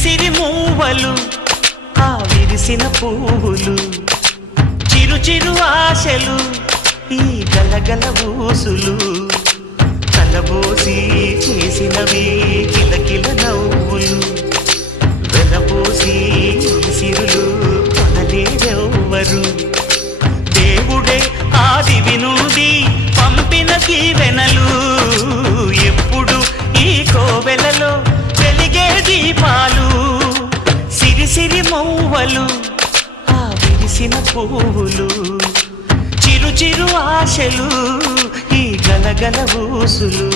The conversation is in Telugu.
సిరి మూవలు ఆ విరిసిన పువ్వులు చిరు చిరు ఆశలు ఈ గలగల ఊసులు కలబోసి చేసినవి కిలకిల నవ్వులు వెలబోసి సిరులు కొనలేరెవ్వరు దేవుడే ఆదివి నుండి పంపిన దీవెనలు ఎప్పుడు ఈ కోవెలలో వెలిగే దీపాలు సిరి సిరి మౌవలు ఆ విరిసిన పువ్వులు చిరు చిరు ఆశలు ఈ గలగల ఊసులు